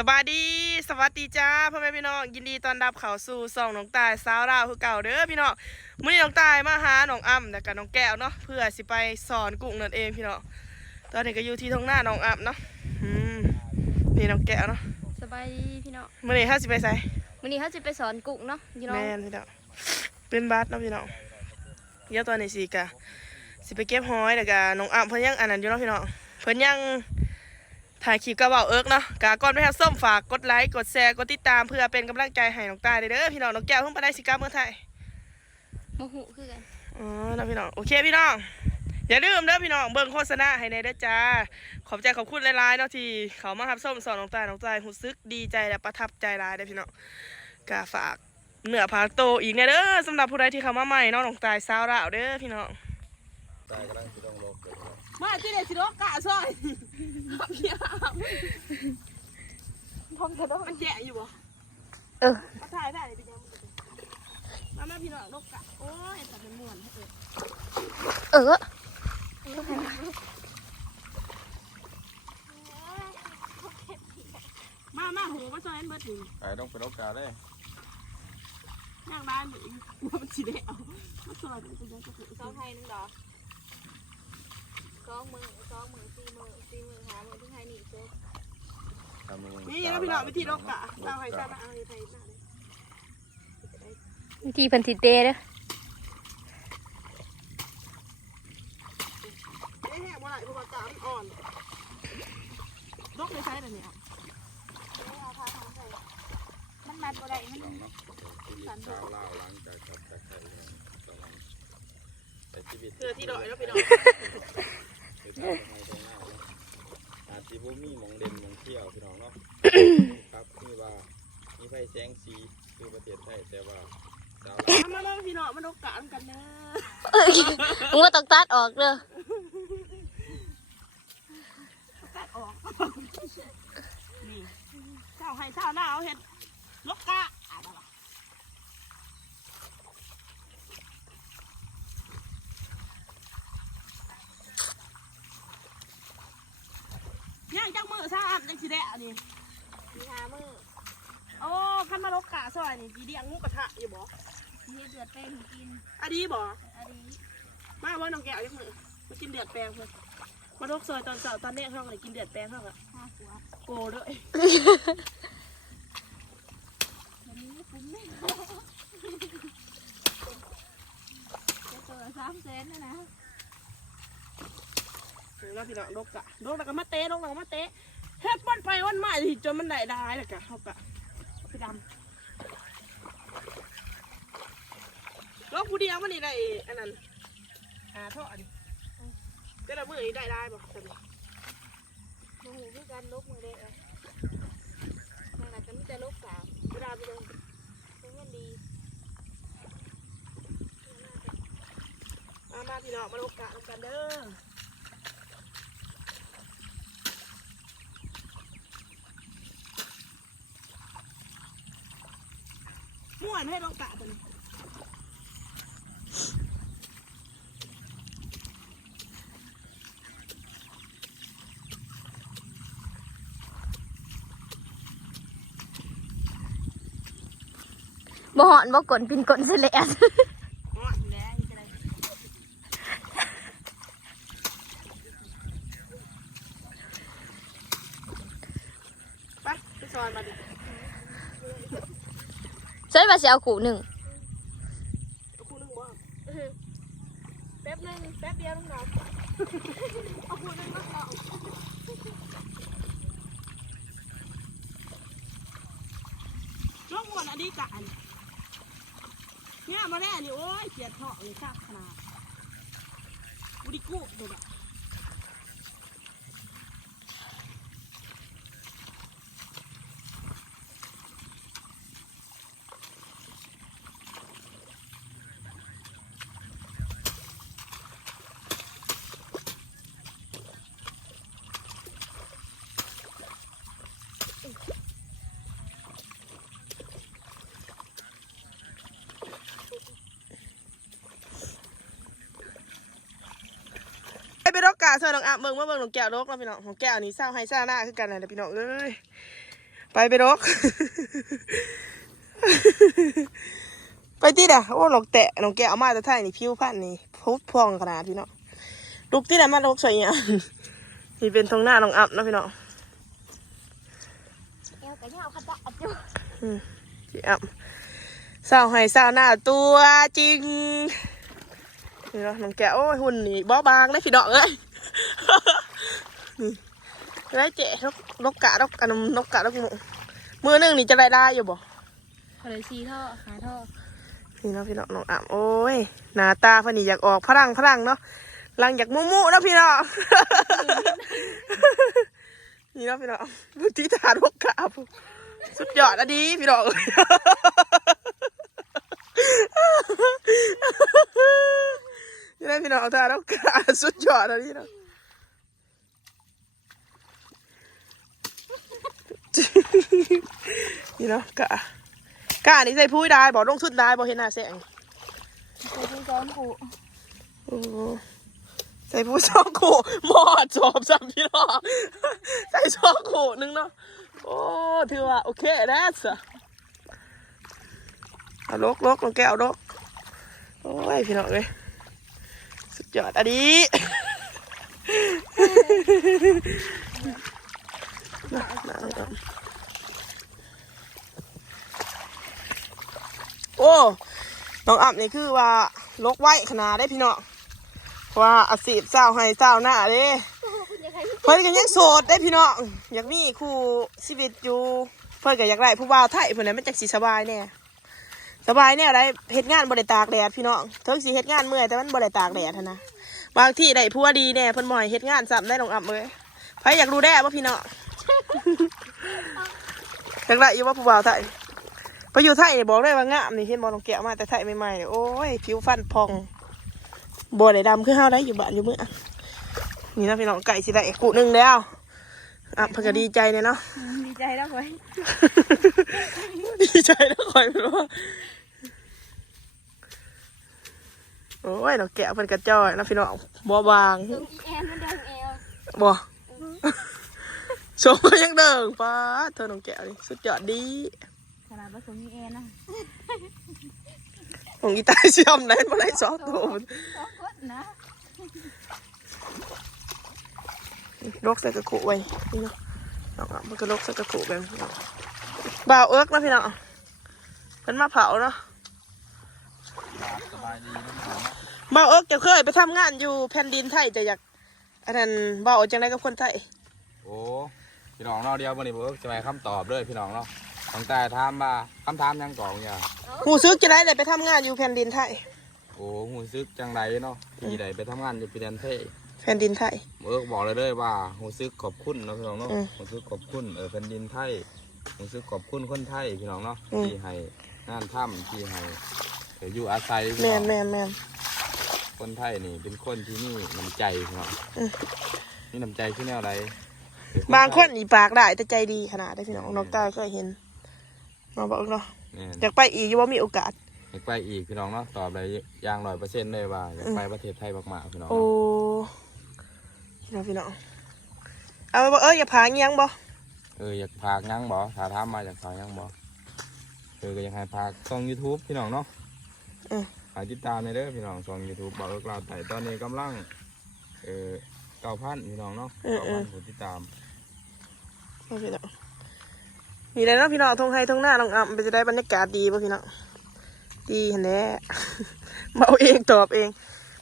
สวัสดีสวัสดีจ้าพ่อแม่พี่น้องยินดีต้อนรับเข้าสู่ช่องน้องตายสาวลาวคือเก่าเด้อพี่น้องมื้อนี้น้องตายมาหาน้องอ้ำและกับน้องแก้วเนาะเพื่อสิไปสอนกุ้งนั่นเองพี่น้องตอนนี้ก็อยู่ที่ท้องหน้าน้องอ้ำเนาะนี่น้องแก้วเนาะสบายดีพี่น้องมื้อนี้เฮาสิไปไสมื้อนี้เฮาสิไปสอนกุ้งเนาะพี่น้องแม่นพี่น้องเป็นบัสเนาะพี่น้องเดี๋ยวตอนนี้สิไปเก็บหอยแล้วก็น้องอ้ำเพิ่นยังอันนั้นอยู่เนาะพี่น้องเพิ่นยังถ่ายคลิปกระเป๋าเอิร์กเนาะกก่อนไปทำส้มฝากกดไลค์กดแชร์กดติดตามเพื่อเป็นกำลังใจให้น้องตายเด้อพี่น้องน้องแก้วเพิ่งไปได้สิกาเมื่อไทยโมโหคือกันนะพี่น้องโอเคพี่น้องอย่าลืมเด้อพี่น้องเบิ่งโฆษณาให้ในเด้อจ้าขอบใจขอบคุณหลายๆเนาะที่เขามารับส้มสอนน้องตายรู้สึกดีใจและประทับใจหลายเด้อพี่น้องก็ฝากเหนือพาโตอีกเนี่ยเด้อสำหรับผู้ใดที่เข้ามาใหม่น้องตายสาวลาวเด้อพี่น้องตายกำลังจะต้องลบมาที่เด็ดสิโรกะซอยพร้อมกันมันแจ๋อยู่บ่มาถ่ายได้เลยพี่น้องมาพี่น้องโรกะโอ้ยแต่มันม่วนมาโหมาซอยเบิดนี่ตายต้องเป็นโอกาสได้ย่างบ้านอยู่ว่ามันสิได้เอามาซอยเป็นยังจะถือซ้อมไทยนึงดอก2 มื้อ4 มื้อ5 มื้อถึงไทยนี่จบนี่แล้วพี่น้องวิธีโรกะเราให้ซามาเอาให้ไทยมาเลยวิธีเพิ่นสิเตะเด้อไม่แห้งบ่ไหลเพราะว่ากะมันอ่อนโรกในไซส์น่ะเนี่ยมันมัดบ่ได้มันสั่นเล่าหลังจากกับไทยแต่ชีวิตเพื่อที่ดอยแล้วพี่น้องอาชีพมีมองเด่นมองเที่ยวพี่น้องเนาะครับนี่ว่ามีไฟแสงสีคือประเทศไทยแต่ว่าสาวมาพี่น้องมันโอกาสกันนะมึงว่าต้องตัดออกเด้อตัดออกนี่เช้าให้เช้าหน้าเอาเห็ดลกกะย่างจังมือซาอับจังสิแดะนี่5 มื้อโอ้ขันมาลกกะซอยนี่จีเดียงงูกระทะอยู่บ่มีเดือดแป้งกินอดีบ่อดีมาว่าน้องแก้วจังมือมากินเดือดแป้งเพิ่นมาลกซอยตอนเช้าตอนนี้ห้องเลยกินเดือดแป้งห้องอะ5 ขวดโกด้วยวันนี้คุ้มแน่จะตัว3 แสนนะแล้วพี่น้องลกแล้วก็มาเตะลกแล้วก็มาเตะเฮ็ดวันไปวันมาจนมันได้แล้วก็เขากะพี่ดำลกผู้เดียวมันนี่ได้อันนั้นท่อดิแต่ละมือนี่ได้บ่แต่ละโอ้โหคือการลกมือเด็กเลยนั่นอาจจะมีแต่ลก3พี่ดำเลยเป็นเงินดีมาพี่น้องมาลกกะกันเด้อม่วนให้ลงกะตัวนี้บ่หอนบ่กลนปินกลเสลดม่วนแล้วจะได้ไปซอยมาดิใช่ป่ะสิเอาขู่1คู่นึงบ่แป๊บนึงแป๊บเดียวลุงน้องเอาคู่นึงก็เอาลูกม่วนอันนี้กะเนี่ยมาแล้วนี่โอ้ยเสียดเถาะเลยชักขนาดบุรีกู้ดูแบบไปรกกาซอยน้องอาเบิ่งมาเบิ่งน้องแก้วรกแล้วพี่น้องน้องแก้วนี่เศร้าให้เศร้าหน้าคือกันนะพี่น้องเอ้ย ไปรก ไปที่เด้อโอ้หลอกแตะน้องแกเอามาแต่ไทยนี่ผิวพรรณนี่พุพองขนาดพี่น้องลูกที่ไหนมาลูกใส่เนี่ยนี่เป็นทงหน้าน้องอับนะพี่น้อง เอวกระยาวขจัดอยู่ พี่อับสาวให้สาวหน้าตัวจริงนี่เนาะน้องแกโอ้ยหุ่นนี่บ่บางเลยพี่น้องเอ้ย นี่ไรเจ๊นกกะนกอันนกกะนกหมูมือหนึ่งนี่จะได้อยู่บ่ ขอเลยซีท่อขาท่อ นี่เนาะพี่น้องน้องอ่ำโอ้ยหน้าตาพอนี่อยากออกพลังเนาะหลังอยากมุเนาะพี่น้อง นี่เนาะพี่น้องบุตรีทานกกาบสุดยอดอะดีพี่น้อง นี่ได้พี่น้องทานกกาสุดยอดอะดีเนาะ นี่เนาะกะนี่ใส่พุ้ยได้บอกลงทุนได้บอกเห็นหน้าแสง ใส่ผู้ซ้อมกู โอ้ใส่ผู้ช่องขู่หมอดจอบจำพี่น้อง ใส่ช่องขู่นึงเนาะโอ้ถือว่าโอเคแล้วสิเอาลกลงแก้วลกโอ้ยพี่น้องเลยสุดยอดอะดี โอ้น้องอับนี่คือว่าลกไว้ขนาดได้พี่น้องว่าอาชีพเศร้าให้เศร้าหน้าเด้เพิ่นก็ยังโสดได้พี่น้องอยากมีคู่ชีวิตอยู่เพิ่นก็อยากได้ผู้บ่าวไทยเพิ่นน่ะมันจักสิสบายแน่สบายแน่ได้เฮ็ดงานบ่ได้ตากแดดพี่น้องถึงสิเฮ็ดงานเมื่อยแต่มันบ่ได้ตากแดดหั้นนะบางที่ได้ผัวดีแน่เพิ่นบ่ให้เฮ็ดงานซ้ำได้น้องอับเลยไผอยากรู้แด้บ่พี่น้อง อยากได้อยู่ว่าผู้บ่าวไทยไปอยู่ไทยนี่บอกได้ว่างามนี่เห็นบ่น้องแก้วมาแต่ไทยใหม่ๆโอ้ยผิวฟันพองบ่ได้ดำคือเฮาได้อยู่บ้านอยู่เมื่อนี่นะพี่น้องไก่สิได้กูนึงแล้วอ่ะเพิ่นก็ดีใจเลยเนาะ ดีใจแล้วเว้ย ดีใจแล้วคอยเพิ่นว่าโอ้ยน้องแก้วเพิ่นก็จ้อยนะพี่น้องบ่บาง ตรงอีแอนมันเดินเอว บ่โชว์ก็ยังเดิงป้าเธอน้องแก้วนี่สุดยอดดี ขนาดผสมอีแอนนะ ของอีตายเชื่อมนั้นบ่ได้สองตัว สองคนนะ ลกใส่กระคุไว้นี่เนาะน้องอ่ะมันก็ลกใส่กระคุแบบนี้เนาะบ่าวเอิ๊กนะพี่น้องเพิ่นมาเผาเนาะ สบายดีนะพี่น้อง บ่าวเอิ๊กจะเคยไปทำงานอยู่แผ่นดินไทยจะอยากอันนั้นบ่าวจังไดกับคนไทย โอ้พี่น้องเนาะเดียววันนี้ผมจะมาคำตอบเลยพี่น้องเนาะตั้งแต่ถามมาคำถามยังก่อนอย่า หูซึกจะได้ไปทำงานอยู่แผ่นดินไทย โอ้หูซึกจังไรเนาะที่ใดไปทำงานอยู่ปีเดนเท่ แผ่นดินไทย บอกเลยด้วยว่าหูซึกขอบคุณเนาะพี่น้องเนาะ อืม หูซึกขอบคุณแผ่นดินไทยหูซึกขอบคุณคนไทยพี่น้องเนาะ อืม ที่ให้งานถ้ำที่ให้อยู่อาศัยพี่ แม่ น้อง แม่แม่ คนไทยนี่เป็นคนที่นี่น้ำใจพี่น้อง อืม นี่น้ำใจที่แนวไร บางคนอีปากได้แต่ใจดีขนาดได้พี่น้องน้องตาเคยเห็นน้องบอกเนาะ เนี่ย อยากไปอีกอยู่ว่ามีโอกาส อยากไปอีกพี่น้องเนาะตอบเลยอย่าง100%เลยว่าอยากไปประเทศไทยมากๆพี่น้อง โอ้ เนาะ พี่น้องเอาบ่อย่าพาเงี้ยงบ่ อยากพากยังบ่ถ้าถามมาอยากพากยังบ่ก็อยากให้พากช่อง YouTube พี่น้องเนาะหาติดตามในเด้อพี่น้องช่อง YouTube บอกกล่าวไต่ตอนนี้กำลัง9,000พี่น้องเนาะ9,000ผู้ติดตาม เอาพี่น้องนี่เลยเนาะพี่น้องทงไฮทงหน้าน้องอ่ำไปจะได้บรรยากาศดีป่ะพี่น้องดีเห็นแน่ เบาเองตอบเอง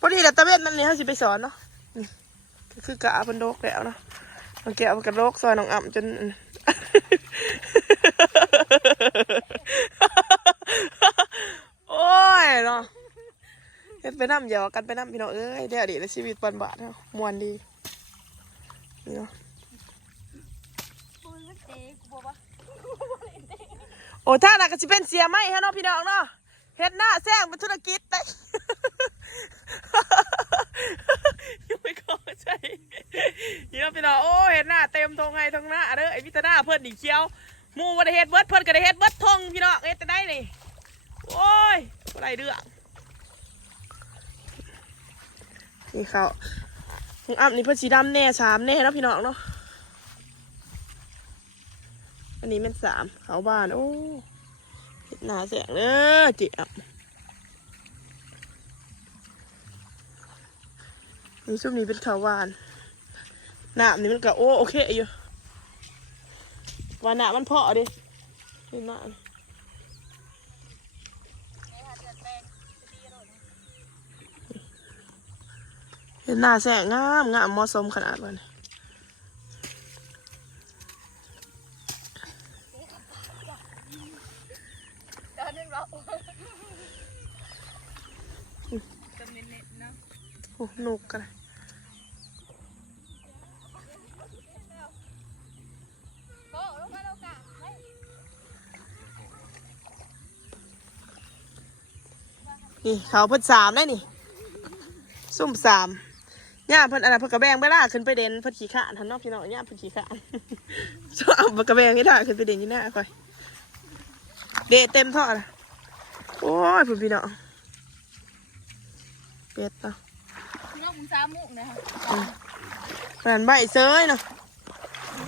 พอดีแต่ตะเวนนั่นนี่เขาสิไปสอนเนาะนี่ก็คือกะเป็นโรคแล้วเนาะน้องแก้วมันกับโรคซอยน้องอ่ำจน โอ้ยเนาะเฮ็ดไปน้ำหยอกกันไปน้ำพี่น้องเอ้ยเดี๋ยวดีชีวิตบานบาทเนาะมวนดีนี่เนาะ กูมันเตะกูบอกว่า โอ้ถ้าน่ะก็สิเป็นเสียไหมฮะเนาะพี่น้องเนาะเฮ็ดหน้าแซงเป็นธุรกิจได้ ยังไม่เข้าใจนี่เนาะพี่น้องโอ้เฮ็ดหน้าเต็มทงไงทงหน้าเด้อไอ้พิธนาเพิ่นนี่เขียวหมู่บ่ได้เฮ็ดเบิดเพิ่นก็ได้เฮ็ดเบิดทงพี่น้องเฮ็ดแต่ได้นี่โอ้ยบ่ได้เรื่องนี่เขาของอ้ำนี่เพิ่นสีดำแน่3แน่เนาะพี่น้องเนาะ อันนี้เป็น3เขาบ้านโอ้เห็ดหน้าแสงเด้อเจี๊ยบนี่ช่วงนี้เป็นเขาบ้านน้ำนี่มันก็โอเคอยู่วันหน้ามันเพาะดิเห็นไหมเห็นหน้าแสงงามเหมาะสมขนาดวันนี้โอ้หนุกกันเลยนี่เขาเพิ่น3ได้นี่ซุ่ม3ย่าเพิ่นอันนั้นเพิ่นกระแบงไปล่าขึ้นไปเด่นเพิ่นขี้ขานทันเนอกพี่น้องย่าเพิ่นขี้ขานชอบเอากระแบงให้ได้ขึ้นไปเด่นยี่หน้าค่อยเดะเต็มท่อนะโอ้ยเพิ่นพี่น้องเป็ดเนาะ นกมึงซ้ำมุกนะ หันใบเซยเนาะ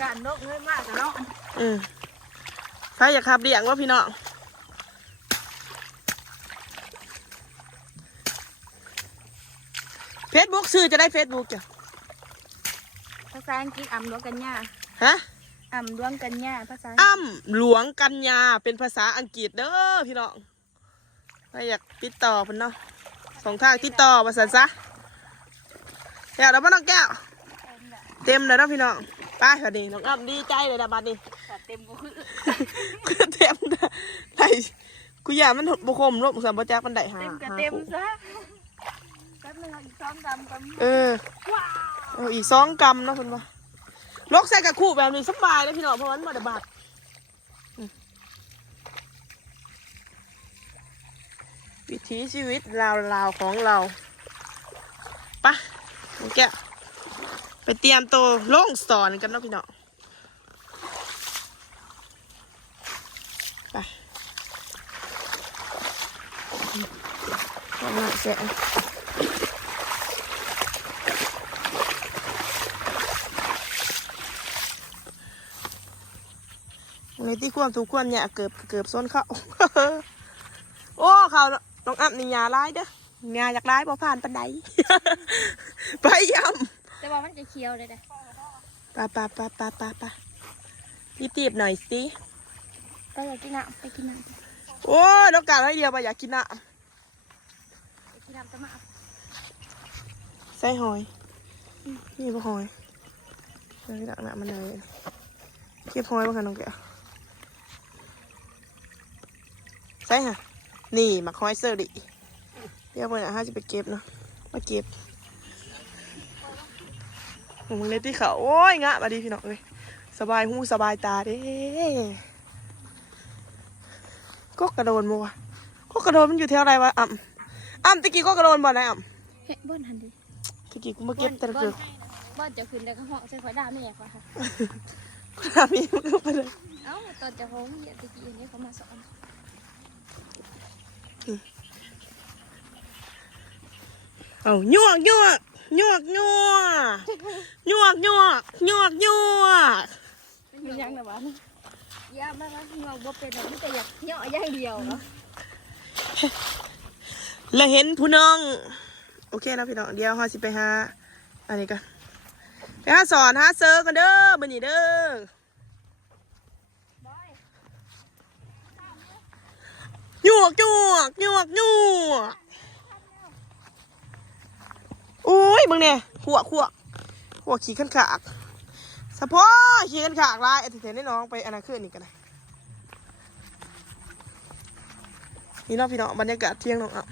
การนกเงยมากแต่เนาะ ใครอยากขับเลี้ยงว่าพี่น้องเฟซบุ๊กซื้อจะได้เฟซบุ๊กจ้ะ ภาษาอังกฤษอ่ำดวงกันยา ฮะ อ่ำดวงกันยาภาษา อ้ำหลวงกัญญาเป็นภาษาอังกฤษเด้อพี่น้องใครอยากติดต่อเพิ่นเนาะ2 ทางติดต่อภาษาซะแก้วแล้วบ่น้องแก้วเต็มเลยเนาะพี่น้องไปบัดนี้น้องอ้ำดีใจเลยนะบัดนี้ เต็มก็คือ เต็มได้กูอยากมันบ่คมลบสามบ่จักมันได้หา เต็มกับเต็มซะแป๊บนึงเอาอีก2 กำกัน เอาอีก2 กรัมเนาะเพิ่นว่าลกใส่กระคู่แบบนี้สบายเลยพี่น้องเพราะมันบ่ได้บาดวิถีชีวิตลาวของเราไปน้องแก้วไปเตรียมตัวลงสอนกันเนาะพี่น้องไปเอาหน้าแสงในที่ความทุกข์ความเนี่ยเกือบส้นเข้า โอ้เขาน้องอ้ำนี่ยาร้ายเด้อยาอยากร้ายบ่ผ่านปันได ไปยำ แต่ว่ามันจะเคี้ยวเลยนะ ปะรีบๆหน่อยสิ ไปอยากกินน้ำไปกินน้ำ โอ้ยน้องการให้เดียวมาอยากกินน้ ไปกินน้ำจะมา ำใส่หอยนี่บ่หอยเราไปดักน้ำมันเลยเก็บหอยบ้างค่ะน้องแก้วใส่ฮะนี่หมักหอยเซอร์ดิเดี๋ยววันนี้จะไปเก็บเนาะมาเก็บมึงเล่นที่เขาโอ้ยงะมาดีพี่น้องเลยสบายหูสบายตาเด้ก็กระโดนมัวก็กระโดนมันอยู่แถวไรวะอ่ำตะกี้ก็กระโดนบ่ไหนเฮ้ยบ้านหันดิ ตะกี้กูมาเก็บแต่ละเกือบ บ้านจะขึ้นแต่กระเพาะใส่ขวดดำนี่แหละค่ะ น้ำมีมันก็ไปเลย เอ้าตอนจะโฮมเนี่ยตะกี้อันนี้เขามาสอน เอายวกมียังนะวะยากมากนะเงาบ่เป็นไม่แต่อยากเหาะอย่างเดียวเนาะ และเห็นผู้น้องโอเคนะพี่น้องเดี๋ยวเราสิไปหาอันนี้กันไปหาสอนหาเซิร์กันเด้อบันนี้เด้อยวกโอ้ยมึงเนี่ยหัวขี่ขันขากสะโพกขี่ขันขากลายไอ้เถนได้น้องไปอนาคตนี่กันนะนี่เนาะพี่น้องบรรยากาศเที่ยงน้องอ่ะ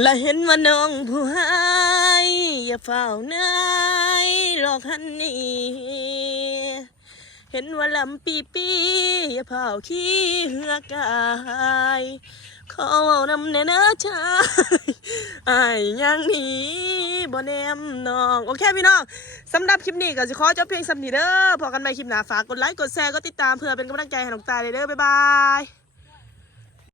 และเห็นว่าน้องผู้ให้อย่าเฝ้าเนยหลอกหันนี่เห็นว่าลำปีอย่าเผาขี้เหือกายขอเอานำเนื้อชายอายยังหนีบ่แนมน้องโอเคพี่น้องสำหรับคลิปนี้ก็จะขอจบเพียงสำนีเด้อพอกันใหม่คลิปหน้าฝากกดไลค์กดแชร์กดติดตามเพื่อเป็นกำลังใจให้น้องตายเลยเด้อบ๊ายบาย